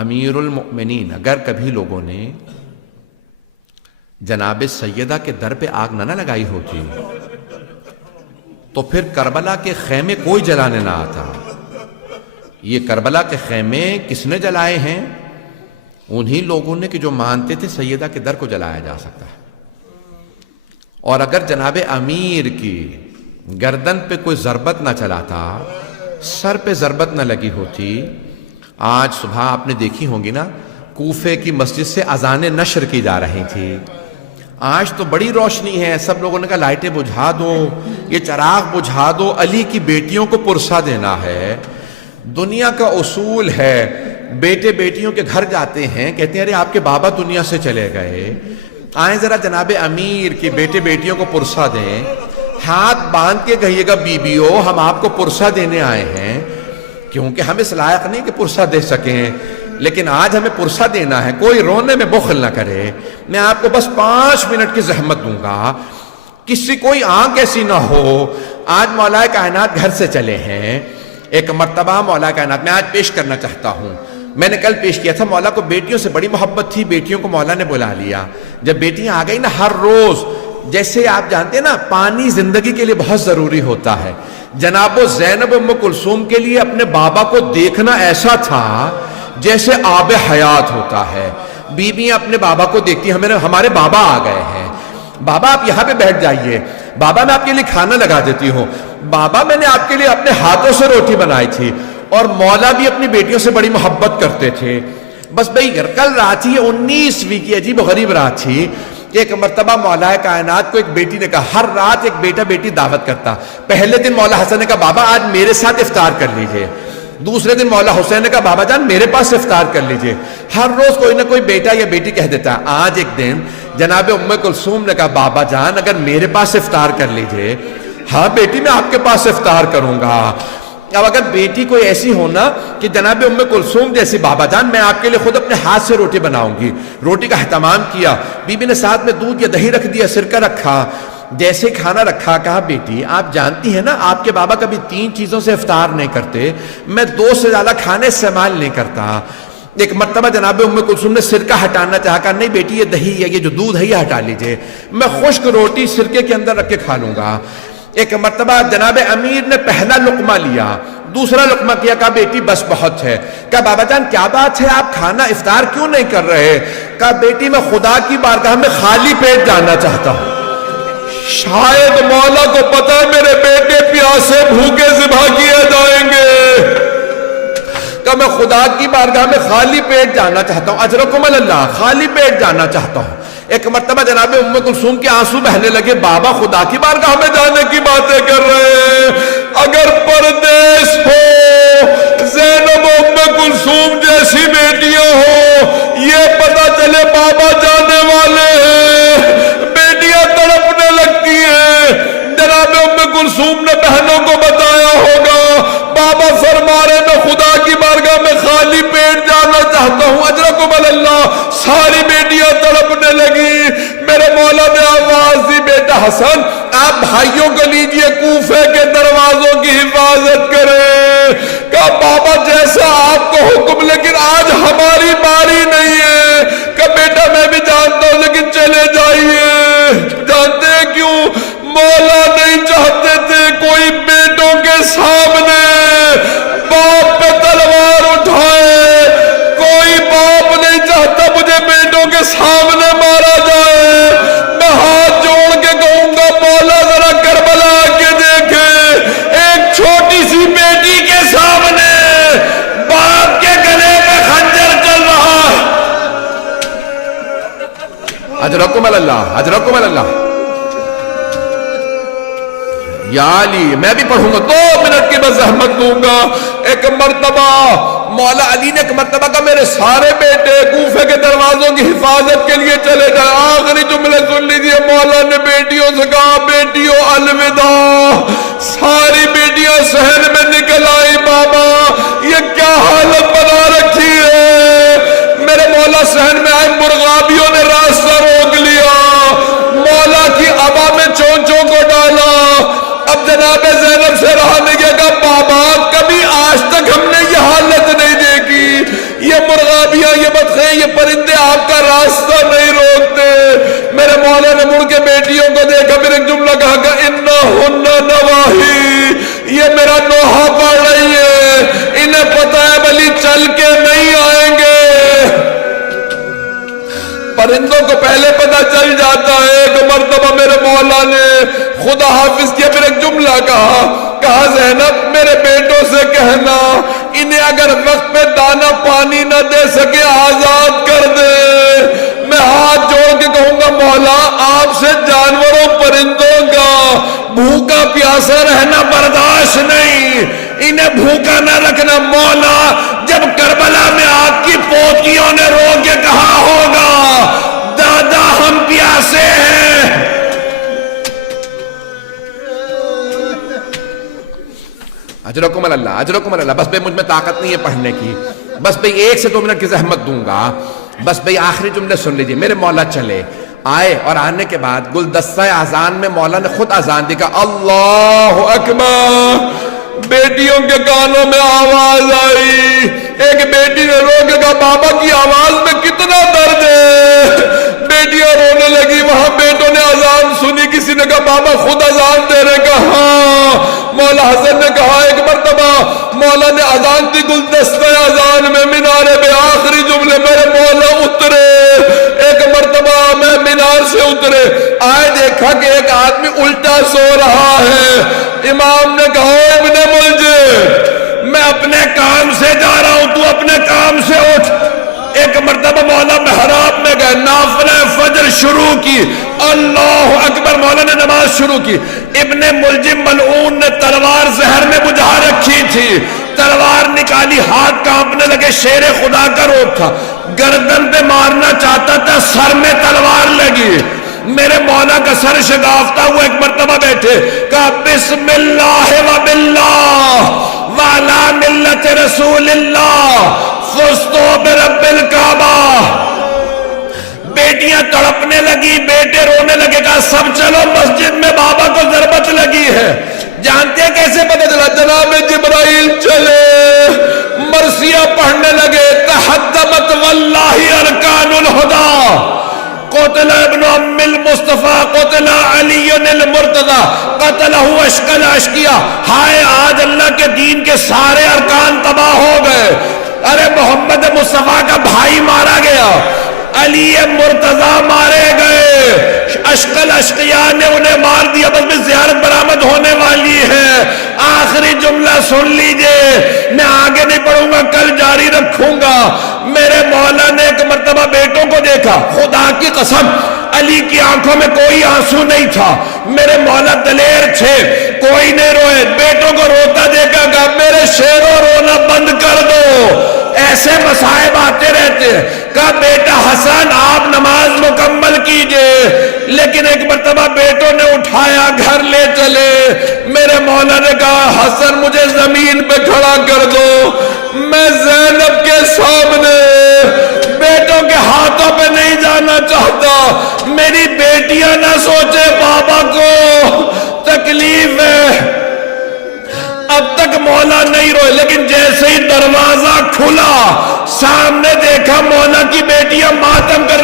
امیر المؤمنین اگر کبھی لوگوں نے جناب سیدہ کے در پہ آگ نہ لگائی ہوتی تو پھر کربلا کے خیمے کوئی جلانے نہ آتا. یہ کربلا کے خیمے کس نے جلائے ہیں؟ انہی لوگوں نے کہ جو مانتے تھے سیدہ کے در کو جلایا جا سکتا ہے. اور اگر جناب امیر کی گردن پہ کوئی ضربت نہ چلاتا، سر پہ ضربت نہ لگی ہوتی، آج صبح آپ نے دیکھی ہوں گی نا کوفے کی مسجد سے اذانیں نشر کی جا رہی تھی. آج تو بڑی روشنی ہے، سب لوگوں نے کہا لائٹیں بجھا دو، یہ چراغ بجھا دو، علی کی بیٹیوں کو پرسہ دینا ہے. دنیا کا اصول ہے، بیٹے بیٹیوں کے گھر جاتے ہیں، کہتے ہیں ارے آپ کے بابا دنیا سے چلے گئے، آئیں ذرا جناب امیر کی بیٹے بیٹیوں کو پرسہ دیں. ہاتھ باندھ کے کہیے گا بیبیو ہم آپ کو پرسہ دینے آئے ہیں، کیونکہ ہم اس لائق نہیں کہ پرسہ دے سکیں، لیکن آج ہمیں پرسہ دینا ہے. کوئی رونے میں بخل نہ کرے، میں آپ کو بس 5 منٹ کی زحمت دوں گا، کسی کوئی آنکھ ایسی نہ ہو. آج مولا کائنات گھر سے چلے ہیں. ایک مرتبہ مولا کائنات میں آج پیش کرنا چاہتا ہوں، میں نے کل پیش کیا تھا، مولا کو بیٹیوں سے بڑی محبت تھی، بیٹیوں کو مولا نے بلا لیا. جب بیٹیاں آ گئی نا، ہر روز جیسے آپ جانتے ہیں نا پانی زندگی کے لیے بہت ضروری ہوتا ہے، جناب زینب ام کلثوم کے لیے اپنے بابا کو دیکھنا ایسا تھا جیسے آب حیات ہوتا ہے. بیویاں اپنے بابا کو دیکھتی ہیں، ہمارے بابا آ گئے ہیں، بابا آپ یہاں پہ بیٹھ جائیے، بابا میں آپ کے لیے کھانا لگا دیتی ہوں، بابا میں نے آپ کے لیے اپنے ہاتھوں سے روٹی بنائی تھی. اور مولا بھی اپنی بیٹیوں سے بڑی محبت کرتے تھے. بس بھئی کل رات تھی 19ویں کی عجیب و غریب رات تھی. ایک مرتبہ مولا کائنات کو ایک بیٹی نے کہا، ہر رات ایک بیٹا بیٹی دعوت کرتا. پہلے دن مولا حسن نے کہا بابا آج میرے ساتھ افطار کر لیجئے. دوسرے دن مولا حسین نے کہا بابا جان میرے پاس افطار کر لیجئے. ہر روز کوئی نہ کوئی بیٹا یا بیٹی کہہ دیتا. آج ایک دن جناب ام کلثوم نے کہا بابا جان اگر میرے پاس افطار کر لیجئے. ہاں بیٹی میں آپ کے پاس افطار کروں گا. اب اگر بیٹی کوئی ایسی ہونا کہ جناب ام کلثوم جیسی، بابا جان میں آپ کے لیے خود اپنے ہاتھ سے روٹی بناؤں گی. روٹی کا اہتمام کیا، بی بی نے ساتھ میں دودھ یا دہی رکھ دیا، سرکہ رکھا. جیسے کھانا رکھا کہا بیٹی آپ جانتی ہیں نا آپ کے بابا کبھی 3 چیزوں سے افطار نہیں کرتے، میں 2 سے زیادہ کھانے استعمال نہیں کرتا. ایک مرتبہ جناب ام کلثوم نے سرکہ ہٹانا چاہا، کہا نہیں بیٹی یہ دہی ہے، یہ جو دودھ ہے یہ ہٹا لیجئے، میں خشک روٹی سرکے کے اندر رکھ کے کھا لوں گا. ایک مرتبہ جناب امیر نے پہلا لقمہ لیا، دوسرا لقمہ کیا، کہا بیٹی بس بہت ہے. کہا بابا جان کیا بات ہے آپ کھانا افطار کیوں نہیں کر رہے؟ کہا بیٹی میں خدا کی بارگاہ میں خالی پیٹ جانا چاہتا ہوں. شاید مولا کو پتا ہے میرے بیٹے پیاسے بھوکے ذبح کیے جائیں گے، کہ میں خدا کی بارگاہ میں خالی پیٹ جانا چاہتا ہوں، اجرکم اللہ، خالی پیٹ جانا چاہتا ہوں. ایک مرتبہ جناب ام کلثوم کے آنسو بہنے لگے، بابا خدا کی بارگاہ میں جانے کی باتیں کر رہے ہیں، اگر پردیس ہو زینب ام کلثوم جیسی بیٹیاں ہو، یہ پتا چلے بابا جانے والے ہیں، بیٹیاں تڑپنے لگتی ہیں. جناب ام کلثوم نے بہنوں کو بتایا ہوگا، بابا فرما رہے میں خدا کی بارگاہ میں خالی پیٹ جانا چاہتا ہوں، اجرکم اللہ. ساری بیٹیاں تڑپنے لگی. میرے مولا نے آواز دی بیٹا حسن آپ بھائیوں کو لیجئے کوفے کے دروازوں کی حفاظت کریں. کہا بابا جیسا آپ کو حکم، لیکن آج ہماری باری نہیں ہے. کہا بیٹا میں بھی جانتا ہوں لیکن چلے جائیے. جانتے ہیں کیوں؟ مولا نہیں چاہتے تھے کوئی بیٹوں کے سامنے باپ پہ تلوار اٹھائے. کوئی باپ نہیں چاہتا مجھے بیٹوں کے سامنے مارا جائے. میں ہاتھ جوڑ کے کہوں گا مولا ذرا کربلا کے دیکھے، ایک چھوٹی سی بیٹی کے سامنے باپ کے گلے پہ خنجر چل رہا ہے. اجرکم اللہ، اجرکم اللہ. یا علی میں بھی پڑھوں گا، 2 منٹ کی بس زحمت دوں گا. ایک مرتبہ مولا علی نے ایک مرتبہ کہا میرے سارے بیٹے کوفے کے دروازوں کی حفاظت کے لیے چلے جائیں. آخری جملے سن لیجئے، مولا نے بیٹیوں سے کہا بیٹیوں الوداع. ساری بیٹیاں صحن میں نکل آئی. بابا یہ کیا حالت بنا رکھی ہے؟ میرے مولا صحن میں آئے، مرغابیوں نے راستہ روک لیا، مولا کی عبا میں چونچوں کو ڈالا. اب جناب زینب سے رہا نہیں گیا. کہا بابا کبھی آج تک ہم نے یہ حالت نہیں دیکھی، یہ مرغ غرابیاں، یہ بدخیں، یہ پرندے آپ کا راستہ نہیں روکتے. میرے مولا نے مڑ کے بیٹیوں کو دیکھا، پھر ایک جملہ کہا کہ انہن نواہی، یہ میرا نوحہ پڑھ رہی ہے، انہیں پتا ہے بلی چل کے نہیں آئیں گے. پرندوں کو پہلے پتا چل جاتا ہے. ایک مرتبہ میرے مولا نے خدا حافظ کیا، پھر ایک جملہ کہا زینب میرے بیٹوں سے کہنا انہیں اگر وقت پہ دانا پانی نہ دے سکے آزاد کر دے. میں ہاتھ جوڑ کے کہوں گا مولا آپ سے جانوروں پرندوں کا بھوکا پیاسا رہنا برداشت نہیں، انہیں بھوکا نہ رکھنا. مولا جب کربلا میں آپ کی پوتیوں نے رو کے کہا ہوگا دادا ہم پیاسے ہیں، اجرکم اللہ اجرکم اللہ. بس بھئی مجھ میں طاقت نہیں ہے پڑھنے کی، بس بھئی 1 سے 2 منٹ کی زحمت دوں گا. بس بھئی آخری جملے سن لیجئے. میرے مولا چلے آئے اور آنے کے بعد گلدستہ اذان میں مولا نے خود اذان دی، کہا اللہ اکبر. بیٹیوں کے کانوں میں آواز آئی. ایک بیٹی نے رو کے کہا بابا کی آواز میں کتنا درد ہے. بیٹیاں رونے لگی. وہاں بیٹوں نے اذان سنی. کسی نے کہا بابا خود اذان دے رہے. کہا ہاں. مولا حسن نے کہا ایک مرتبہ مولا نے اذان دی گلدستہ اذان میں مینارے میں آخری جملے میرے مولا اترے. ایک مرتبہ میں مینار سے اترے آئے، دیکھا کہ ایک آدمی الٹا سو رہا ہے. امام نے کہا ابن ملجم میں اپنے کام سے جا رہا ہوں، تو اپنے کام سے اٹھ. ایک مرتبہ مولا محراب میں گئے، نافلہ فجر شروع کی. اللہ اکبر. مولا نے نماز شروع کی. ابن ملجم ملعون نے تلوار زہر میں بجھا رکھی تھی، تلوار نکالی، ہاتھ کانپنے لگے. شیر خدا کا روپ تھا، گردن پہ مارنا چاہتا تھا، سر میں تلوار لگی. میرے مولا کا سر شگافتہ ہوا. ایک مرتبہ بیٹھے، کہا بسم اللہ و باللہ وعلا ملت رسول اللہ فزتو برب الکعبہ. بیٹیاں تڑپنے لگی، بیٹے رونے لگے. کہا سب چلو مسجد میں، بابا کو ضربت لگی ہے. جانتے ہیں کیسے پتہ چلا؟ جناب جبرائیل چلے، مرثیہ پڑھنے لگے. تحدمت واللہ ارکان الہدی، قتل ابن ام المصطفیٰ، قتل علی المرتضی، قتلہ اشقل اشقیہ. ہائے آج اللہ کے دین کے سارے ارکان تباہ ہو گئے. ارے محمد مصطفیٰ کا بھائی مارا گیا، علی مرتضی مارے گئے، اشقل اشقیہ نے انہیں مار دیا. بس میں زیارت برآمد ہونے والی ہے. آخری جملہ سن لیجئے، میں آگے نہیں پڑھوں گا، کل جاری رکھوں گا. میرے مولا نے ایک مرتبہ بیٹوں کو دیکھا، خدا کی قسم علی کی آنکھوں میں کوئی آنسو نہیں تھا. میرے مولا دلیر تھے، کوئی نہیں روئے. بیٹوں کو روتا دیکھا، کہا میرے شیروں رونا بند کر دو، ایسے مصائب آتے رہتے ہیں. کہا بیٹا حسن آپ نماز مکمل کیجئے. لیکن ایک مرتبہ بیٹوں نے اٹھایا، گھر لے چلے. میرے مولا نے کہا حسن مجھے زمین پہ کھڑا کر دو، میں زینب کے سامنے بیٹوں کے ہاتھوں پہ نہیں جانا چاہتا. میری بیٹیاں نہ سوچے بابا کو تکلیف ہے. اب تک مولا نہیں روئے، لیکن جیسے ہی دروازہ کھلا سامنے دیکھا مولا کی بیٹیاں ماتم کر